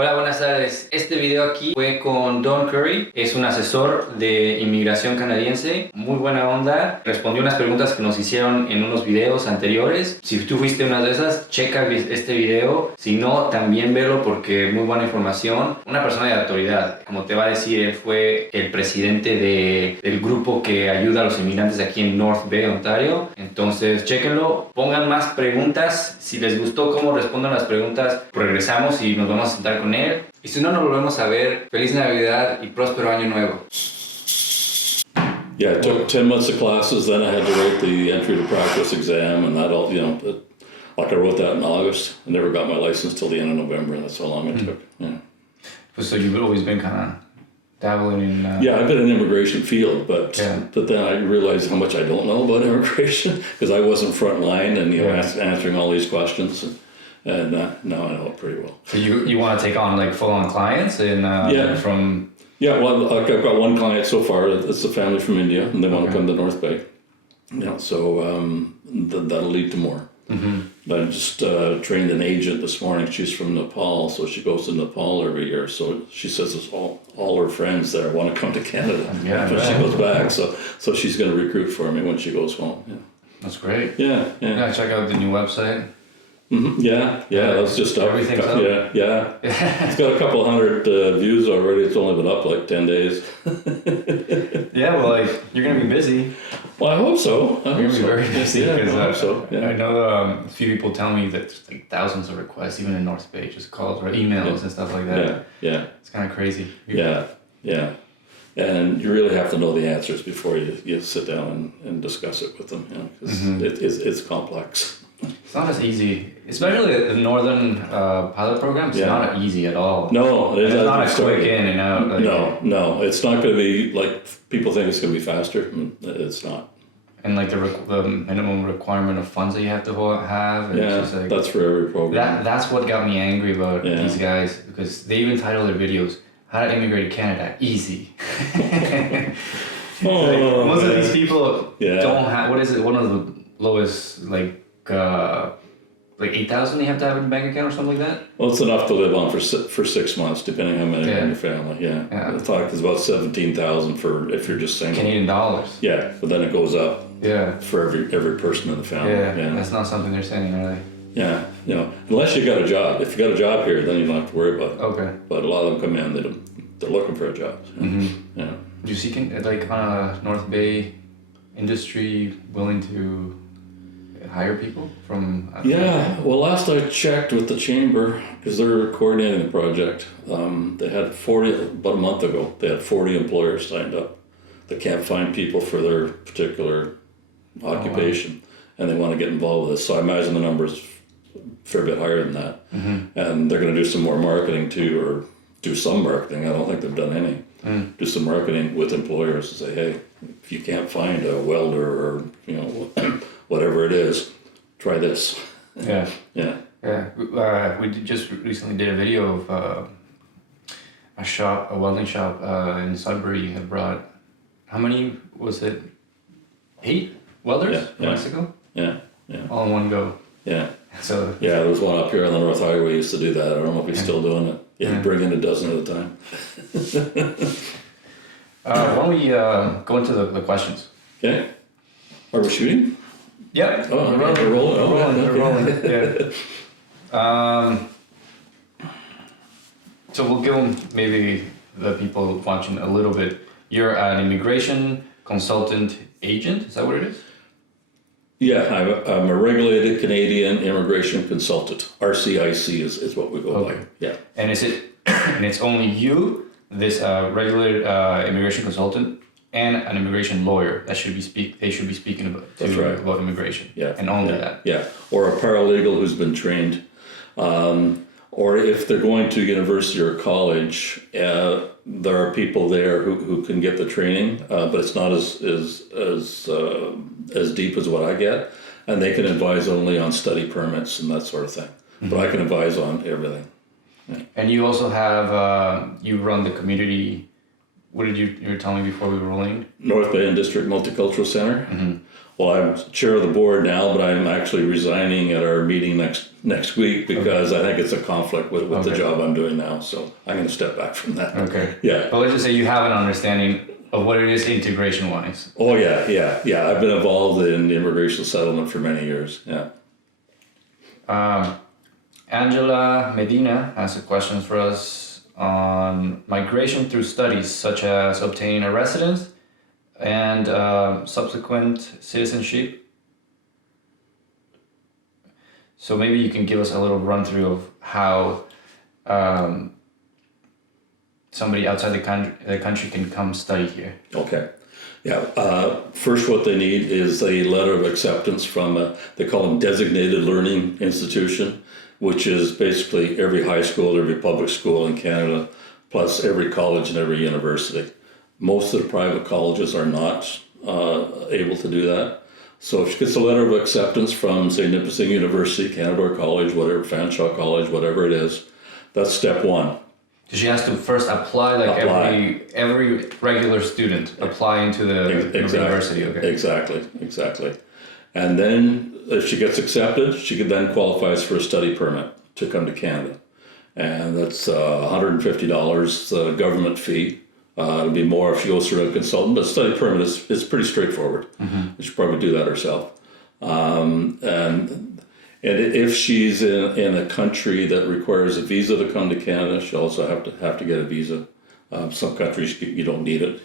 Hola, buenas tardes. Este video aquí fue con Don Curry, es un asesor de Inmigración Canadiense, muy buena onda. Respondió unas preguntas que nos hicieron en unos videos anteriores. Si tú fuiste una de esas, checa este video. Si no, también velo porque muy buena información. Una persona de autoridad, como te va a decir, él fue el presidente del grupo que ayuda a los inmigrantes aquí en North Bay, Ontario. Entonces, chéquenlo, pongan más preguntas. Si les gustó cómo responden las preguntas, regresamos y nos vamos a sentar con él. Y si no, nos volvemos a ver. Feliz Navidad y próspero Año Nuevo. Yeah, it took 10 months of classes, then I had to write the entry to practice exam, and that all, like I wrote that in August. I never got my license till the end of November, and that's how long it took. Yeah. So you've always been kind of dabbling in... Yeah, I've been in the immigration field, but then I realized how much I don't know about immigration, because I wasn't front line and answering all these questions. And now I know it pretty well. So you want to take on like full-on clients from... Yeah, well, I've got one client so far. It's a family from India, and they want to come to North Bay. Yeah, so that'll lead to more. Mm-hmm. I just trained an agent this morning. She's from Nepal, so she goes to Nepal every year. So she says it's all her friends there want to come to Canada when she goes back. So she's going to recruit for me when she goes home. Yeah. That's great. Yeah. Check out the new website. Mm-hmm. Yeah, that's just up. Everything's up. Yeah. It's got a couple hundred views already. It's only been up like 10 days. Yeah, well, like, you're going to be busy. Well, I hope so. You're going to be very busy. Yeah, I hope so. Yeah. I know a few people tell me that there's like thousands of requests, even in North Bay, just calls or emails and stuff like that. Yeah. It's kind of crazy. Yeah. And you really have to know the answers before you sit down and discuss it with them, because it's complex. It's not as easy, especially the northern pilot program. It's not easy at all. No, it's not a quick in and out. Like, no, it's not going to be like people think it's going to be faster. It's not. And like the minimum requirement of funds that you have to have. And it's just like, that's for every program. That's what got me angry about these guys, because they even title their videos "How to Immigrate to Canada Easy." Most of these people don't have. What is it? One of the lowest like 8,000 you have to have in a bank account or something like that? Well, it's enough to live on for 6 months, depending on how many in your family. Yeah. The talk is about 17,000 for if you're just single. Canadian dollars. Yeah, but then it goes up. Yeah. For every person in the family. Yeah. That's not something they're saying, really. Yeah, unless you got a job. If you got a job here, then you don't have to worry about it. Okay. But a lot of them come in, they're looking for a job. So, Yeah. Do you see like North Bay industry willing to hire people from... well, last I checked with the chamber, because they're coordinating the project, they had 40, about a month ago, they had 40 employers signed up. They can't find people for their particular occupation, and they want to get involved with this. So I imagine the number's a fair bit higher than that. And they're going to do some more marketing too, or do some marketing. I don't think they've done any. Do some marketing with employers to say, hey, if you can't find a welder or, whatever it is, try this. Yeah. We just recently did a video of a welding shop in Sudbury had brought, how many was it? 8 welders from Mexico? Yeah. All in one go. Yeah. So there was one up here on the North Highway used to do that. I don't know if he's still doing it. He'd bring in a dozen at a time. Why don't we go into the questions? Okay. Are we shooting? Yep. Oh, we're rolling. We're rolling. Yeah. So we'll give them, maybe the people watching, a little bit. You're an immigration consultant agent. Is that what it is? Yeah, I'm a regulated Canadian immigration consultant. RCIC is what we go by. Yeah. And it's only you, this regulated immigration consultant, and an immigration lawyer they should be speaking about immigration. Yeah. And only that. Yeah. Or a paralegal who's been trained. Or if they're going to university or college, there are people there who can get the training, but it's not as deep as what I get, and they can advise only on study permits and that sort of thing. But I can advise on everything. Yeah. And you also have you run the community. What did you were telling me before we were rolling? North Bay and District Multicultural Center. Well, I'm chair of the board now, but I'm actually resigning at our meeting next next week because I think it's a conflict with the job I'm doing now. So I'm going to step back from that. Okay. Yeah. But let's just say you have an understanding of what it is integration-wise. Oh, yeah. I've been involved in immigration settlement for many years. Yeah. Angela Medina has a question for us on migration through studies, such as obtaining a residence and subsequent citizenship. So maybe you can give us a little run through of how somebody outside the country can come study here. Okay. Yeah. First, what they need is a letter of acceptance from they call them designated learning institution, which is basically every high school, every public school in Canada, plus every college and every university. Most of the private colleges are not able to do that. So if she gets a letter of acceptance from, say, Nipissing University, Canadore College, whatever, Fanshawe College, whatever it is, that's step one. So she has to first apply, every regular student apply into the university. Okay. Exactly. And then if she gets accepted, she could then qualifies for a study permit to come to Canada. And that's $150 government fee. It'll be more if she goes through a consultant, but study permit is pretty straightforward. Mm-hmm. She should probably do that herself. And if she's in a country that requires a visa to come to Canada, she'll also have to get a visa. Some countries you don't need it,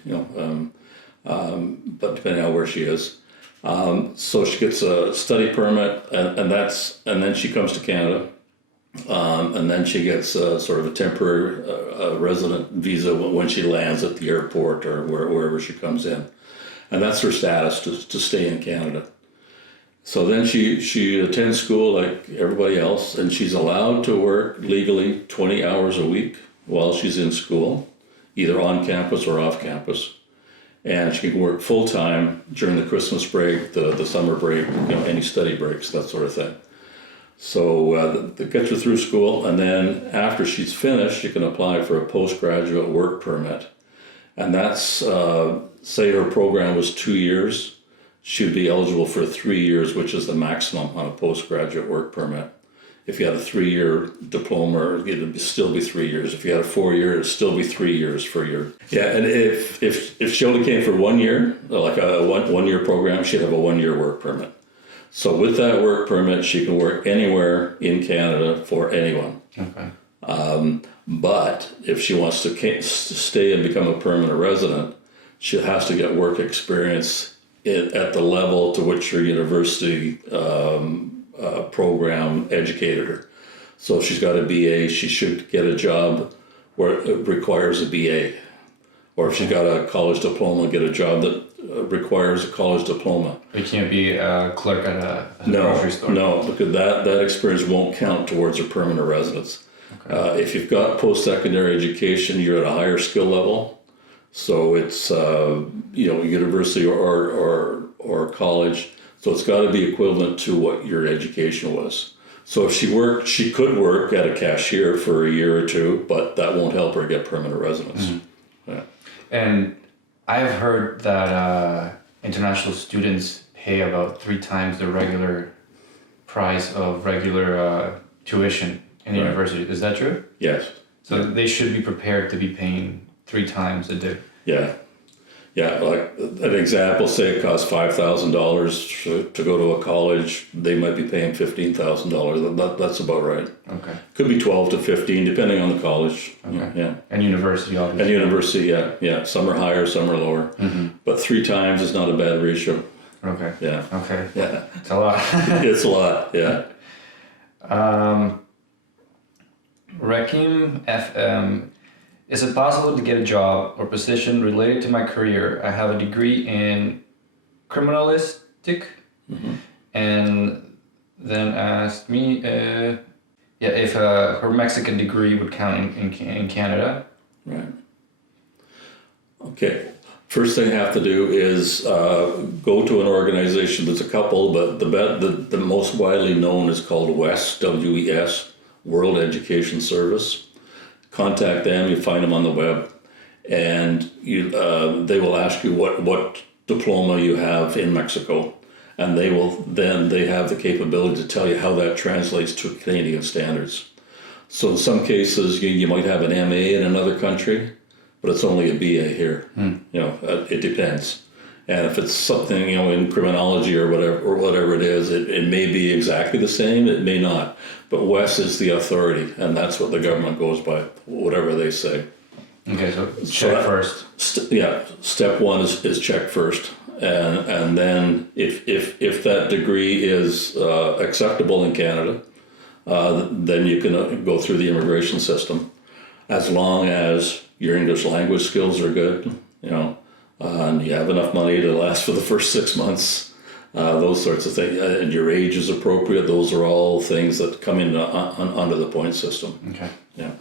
but depending on where she is. So she gets a study permit, and then she comes to Canada. And then she gets sort of a temporary resident visa when she lands at the airport or wherever she comes in. And that's her status to stay in Canada. So then she attends school like everybody else, and she's allowed to work legally 20 hours a week while she's in school, either on campus or off campus. And she can work full-time during the Christmas break, the summer break, any study breaks, that sort of thing. So that gets her through school, and then after she's finished, she can apply for a postgraduate work permit. And that's, say her program was 2 years, she'd be eligible for 3 years, which is the maximum on a postgraduate work permit. If you had a 3-year diploma, it'd still be 3 years. If you had a 4-year, it'd still be 3 years for your. Yeah, and if she only came for 1 year, like a one-year program, she'd have a 1-year work permit. So with that work permit, she can work anywhere in Canada for anyone. Okay. But if she wants to stay and become a permanent resident, she has to get work experience at the level to which her university program educated her. So if she's got a BA, she should get a job where it requires a BA. Or if she's got a college diploma, get a job that requires a college diploma. You can't be a clerk at a grocery store. No, because that experience won't count towards her permanent residence. Okay. If you've got post-secondary education, you're at a higher skill level. So it's university or college. So it's got to be equivalent to what your education was. So if she could work at a cashier for a year or two, but that won't help her get permanent residence. Mm-hmm. Yeah. And I've heard that international students pay about 3 times the regular price of regular tuition in university. Is that true? Yes. So they should be prepared to be paying 3 times a day. Yeah. Yeah, like an example, say it costs $5,000 to go to a college, they might be paying $15,000. That's about right. Okay. Could be 12 to 15, depending on the college. Okay. Yeah. And university, obviously. And university, yeah. Some are higher, some are lower. Mm-hmm. But 3 times is not a bad ratio. Okay. Yeah. Okay. Yeah. It's a lot. It's a lot, yeah. Rakim FM. Is it possible to get a job or position related to my career? I have a degree in criminalistic, mm-hmm. and then asked me if her Mexican degree would count in Canada. Right. Okay. First thing you have to do is go to an organization. There's a couple, but the most widely known is called WES, WES, World Education Service. Contact them. You find them on the web, and they will ask you what diploma you have in Mexico, and they have the capability to tell you how that translates to Canadian standards. So in some cases, you might have an MA in another country, but it's only a BA here. It depends. And if it's something, in criminology or whatever it is, it may be exactly the same, it may not. But WES is the authority, and that's what the government goes by, whatever they say. Okay, so check first. Step one is check first. And then if that degree is acceptable in Canada, then you can go through the immigration system, as long as your English language skills are good, and you have enough money to last for the first 6 months, those sorts of things, and your age is appropriate. Those are all things that come in under the point system. Okay. Yeah.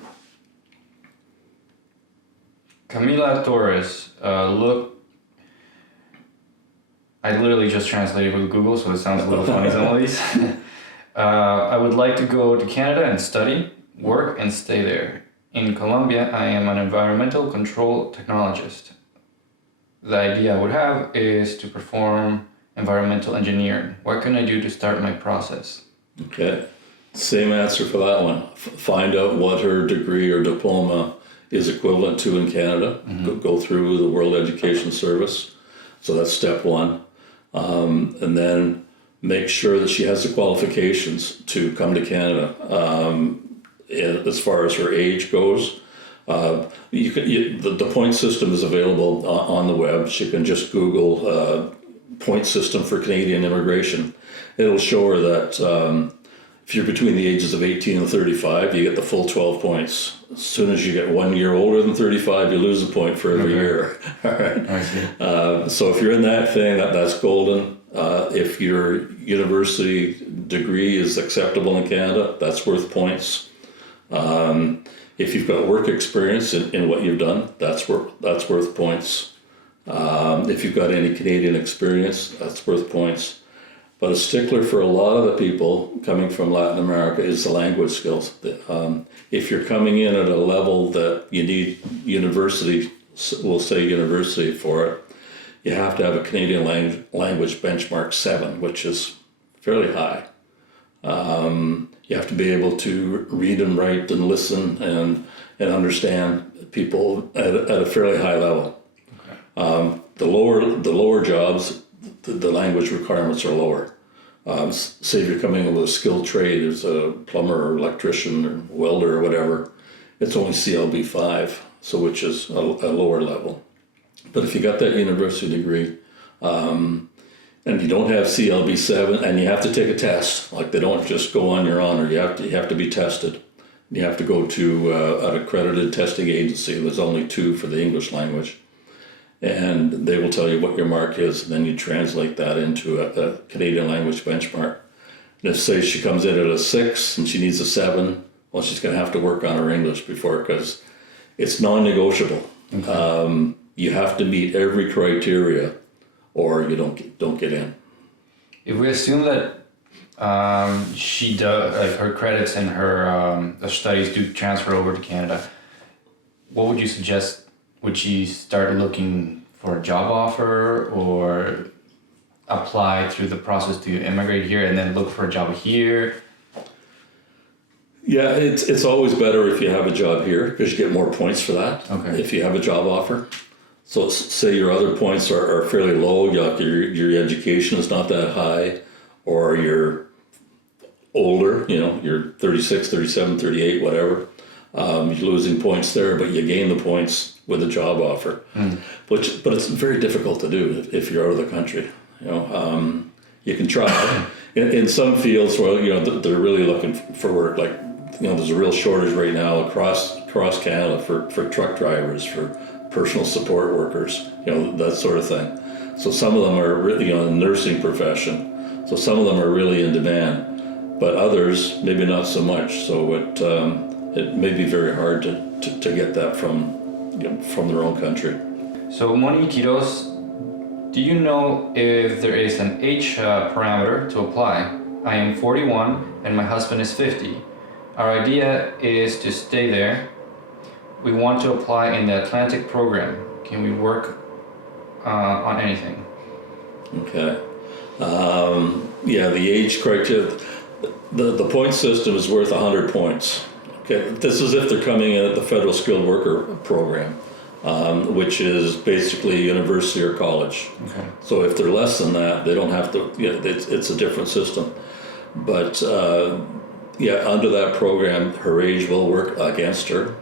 Camila Torres, look, I literally just translated with Google, so it sounds a little funny, some of these. I would like to go to Canada and study, work, and stay there. In Colombia, I am an environmental control technologist. The idea I would have is to perform environmental engineering. What can I do to start my process? Okay, same answer for that one. Find out what her degree or diploma is equivalent to in Canada. Mm-hmm. Go through the World Education Service. So that's step one. And then make sure that she has the qualifications to come to Canada. As far as her age goes, the point system is available on the web. She can just Google point system for Canadian immigration. It'll show her that if you're between the ages of 18 and 35, you get the full 12 points. As soon as you get 1 year older than 35, you lose a point for every year. All right. I see. So if you're in that thing, that's golden. If your university degree is acceptable in Canada, that's worth points. If you've got work experience in what you've done, that's worth points. If you've got any Canadian experience, that's worth points. But a stickler for a lot of the people coming from Latin America is the language skills. If you're coming in at a level that you need university, we'll say university for it, you have to have a Canadian language benchmark 7, which is fairly high. You have to be able to read and write and listen and understand people at a fairly high level. Okay. The lower jobs, the language requirements are lower. Say if you're coming in with a skilled trade as a plumber or electrician or welder or whatever, it's only CLB 5, so which is a lower level. But if you got that university degree, and you don't have CLB 7, and you have to take a test, like they don't just go on your honor, you have to be tested. You have to go to an accredited testing agency. There's only 2 for the English language. And they will tell you what your mark is, and then you translate that into a Canadian language benchmark. And if, say, she comes in at a 6 and she needs a 7, well, she's going to have to work on her English because it's non-negotiable. Okay. You have to meet every criteria, or you don't get in. If we assume that she does, like her credits and her studies do transfer over to Canada, what would you suggest? Would she start looking for a job offer or apply through the process to immigrate here and then look for a job here? Yeah, it's always better if you have a job here because you get more points for that. Okay. If you have a job offer. So say your other points are fairly low, your education is not that high, or you're older, you're 36, 37, 38, whatever. You're losing points there, but you gain the points with a job offer. But it's very difficult to do if you're out of the country. You can try. In some fields, they're really looking for work. Like, there's a real shortage right now across Canada for truck drivers, for personal support workers, that sort of thing. So some of them are really, the nursing profession. So some of them are really in demand, but others maybe not so much. So it may be very hard to get that from their own country. So Monique Quiroz, do you know if there is an age parameter to apply? I am 41 and my husband is 50. Our idea is to stay there. We want to apply in the Atlantic program. Can we work on anything? Okay. The age criteria, the point system is worth 100 points. Okay, this is if they're coming in at the Federal Skilled Worker Program, which is basically university or college. Okay. So if they're less than that, they don't have to. It's a different system. But under that program, her age will work against her.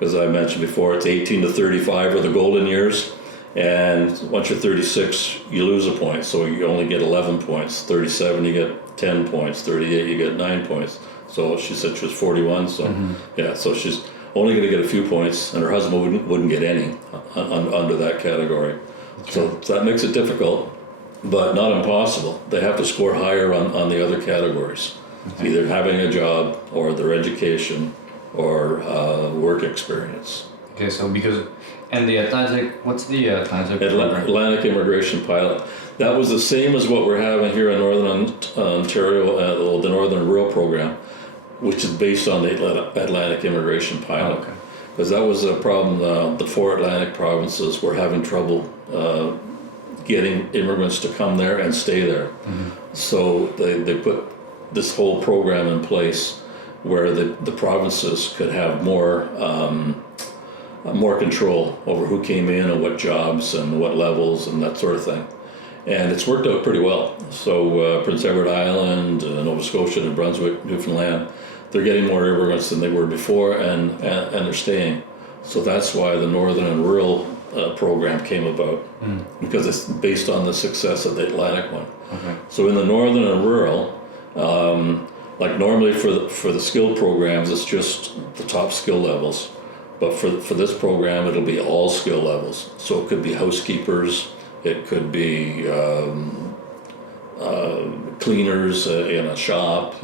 As I mentioned before, it's 18 to 35 are the golden years. And once you're 36, you lose a point. So you only get 11 points. 37, you get 10 points. 38, you get 9 points. So she said she was 41. So so she's only going to get a few points, and her husband wouldn't get any under that category. Okay. So that makes it difficult, but not impossible. They have to score higher on the other categories, either having a job or their education or work experience. Okay, so and the Atlantic, what's the Atlantic? Atlantic Immigration Pilot. That was the same as what we're having here in Northern Ontario, the Northern Rural Program, which is based on the Atlantic Immigration Pilot. Okay. Because that was a problem. The 4 Atlantic provinces were having trouble getting immigrants to come there and stay there. Mm-hmm. So they put this whole program in place where the provinces could have more control over who came in and what jobs and what levels and that sort of thing. And it's worked out pretty well. So Prince Edward Island, Nova Scotia, New Brunswick, Newfoundland, they're getting more immigrants than they were before, and they're staying. So that's why the Northern and Rural program came about, because it's based on the success of the Atlantic one. Okay. So in the Northern and Rural, like normally for the skill programs, it's just the top skill levels. But for this program, it'll be all skill levels. So it could be housekeepers, it could be cleaners in a shop,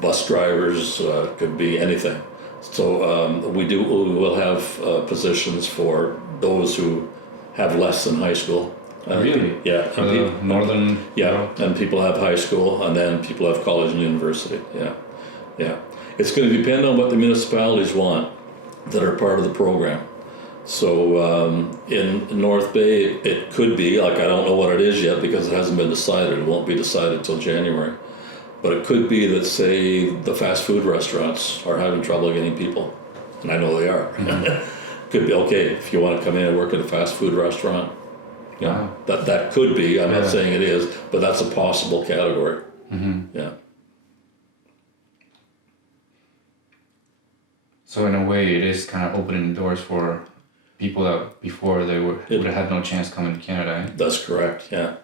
bus drivers, could be anything. So we will have positions for those who have less than high school. Really? Yeah. For the Northern? Yeah, and people have high school, and then people have college and university. Yeah. It's going to depend on what the municipalities want that are part of the program. So in North Bay, it could be, like, I don't know what it is yet because it hasn't been decided. It won't be decided till January. But it could be that, say, the fast food restaurants are having trouble getting people. And I know they are. Mm-hmm. Could be, okay, if you want to come in and work at a fast food restaurant, that could be. I'm not saying it is, but that's a possible category. Mm-hmm. Yeah. So in a way, it is kind of opening doors for people that before they would have had no chance coming to Canada. Eh? That's correct. Yeah.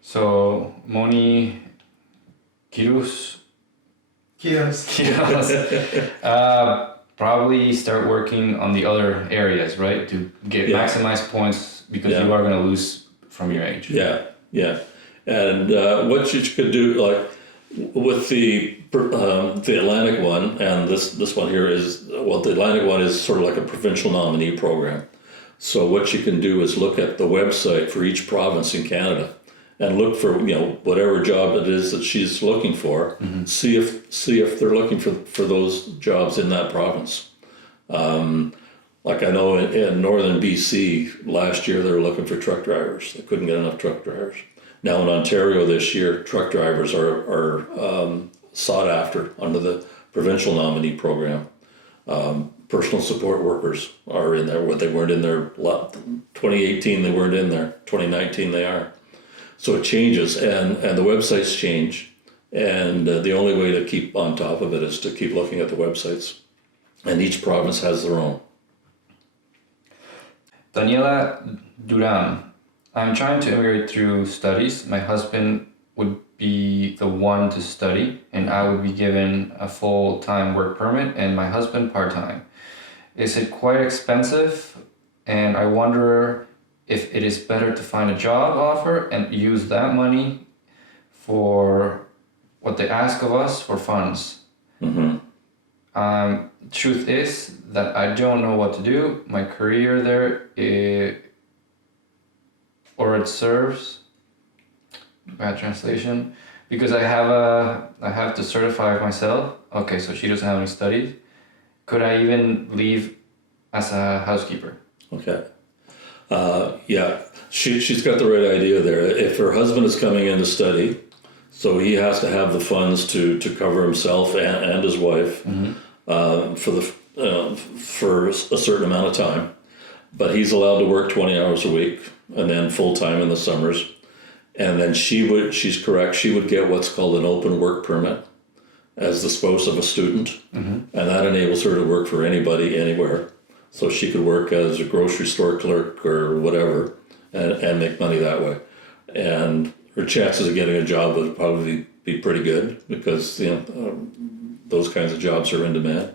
So Moni Kiros probably start working on the other areas, right? To get maximize points because you are going to lose from your age. Yeah. And what you could do, like with the Atlantic one, and this one here is, the Atlantic one is sort of like a provincial nominee program. So what you can do is look at the website for each province in Canada and look for whatever job it is that she's looking for. Mm-hmm. See if they're looking for those jobs in that province. Like I know in northern BC last year they were looking for truck drivers. They couldn't get enough truck drivers. Now in Ontario this year, truck drivers are sought after under the provincial nominee program. Personal support workers are in there. What they weren't in there 2018, they weren't in there. 2019, they are. So it changes, and the websites change, and the only way to keep on top of it is to keep looking at the websites, and each province has their own. Daniela Duran, I'm trying to immigrate through studies. My husband would be the one to study, and I would be given a full-time work permit, and my husband part-time. Is it quite expensive? And I wonder if it is better to find a job offer and use that money for what they ask of us for funds. Mm-hmm. Truth is that I don't know what to do. My career there, it serves, bad translation, because I have to certify myself. Okay, so she doesn't have any studies. Could I even leave as a housekeeper? Okay. She's got the right idea there. If her husband is coming in to study, so he has to have the funds to cover himself and his wife for a certain amount of time. But he's allowed to work 20 hours a week and then full time in the summers. And then she's correct, she would get what's called an open work permit as the spouse of a student. And that enables her to work for anybody, anywhere. So she could work as a grocery store clerk or whatever and make money that way. And her chances of getting a job would probably be pretty good because those kinds of jobs are in demand.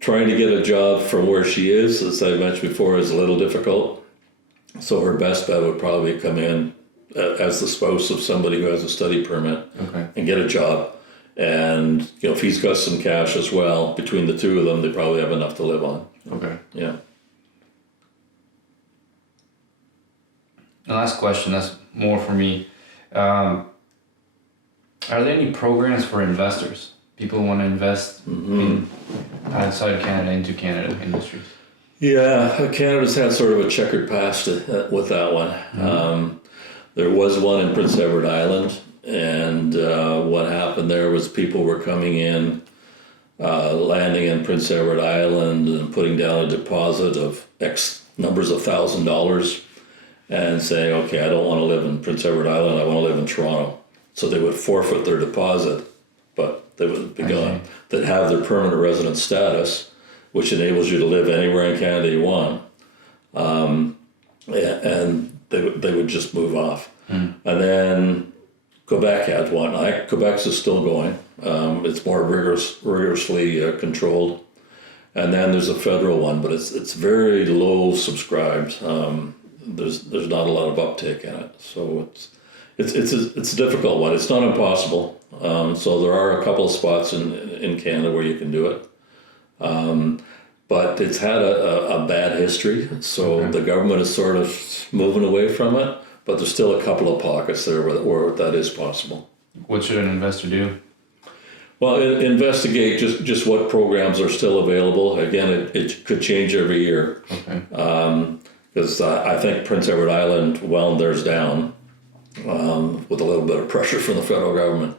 Trying to get a job from where she is, as I mentioned before, is a little difficult. So her best bet would probably come in as the spouse of somebody who has a study permit and get a job. And if he's got some cash as well, between the two of them, they probably have enough to live on. Okay. Yeah. The last question, that's more for me. Are there any programs for investors? People who want to invest in outside Canada into Canada industries? Yeah, Canada's had sort of a checkered past with that one. There was one in Prince Edward Island, and what happened there was people were coming in, landing in Prince Edward Island and putting down a deposit of X numbers of $1,000 and saying, okay, I don't want to live in Prince Edward Island, I want to live in Toronto. So they would forfeit their deposit, but they would be gone. They'd have their permanent resident status, which enables you to live anywhere in Canada you want. And they would just move off. And then Quebec had one. Quebec's is still going. It's more rigorously controlled. And then there's a federal one, but it's very low subscribed. There's not a lot of uptake in it, so it's a difficult one. It's not impossible. So there are a couple of spots in Canada where you can do it, but it's had a bad history. So the government is sort of moving away from it, but there's still a couple of pockets there where that is possible. What should an investor do? Well, investigate just what programs are still available. Again, it could change every year. Because I think Prince Edward Island wound theirs down with a little bit of pressure from the federal government.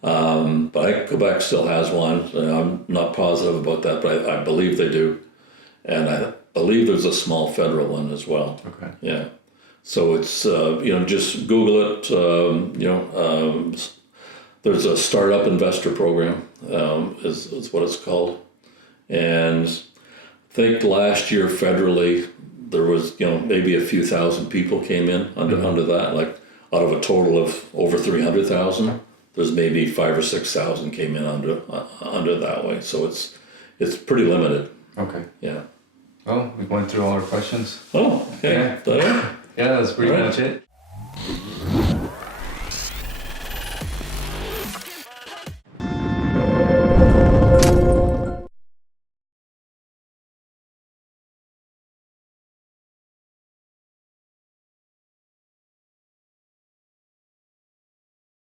But I think Quebec still has one. I'm not positive about that, but I believe they do. And I believe there's a small federal one as well. Okay. Yeah. So it's, just Google it. There's a startup investor program, is what it's called. And I think last year federally, there was, maybe a few thousand people came in under that, like out of a total of over 300,000, there's maybe 5,000 or 6,000 came in under that way. So it's pretty limited. Okay. Yeah. Well, we went through all our questions. Oh, okay. Yeah, that's pretty much it.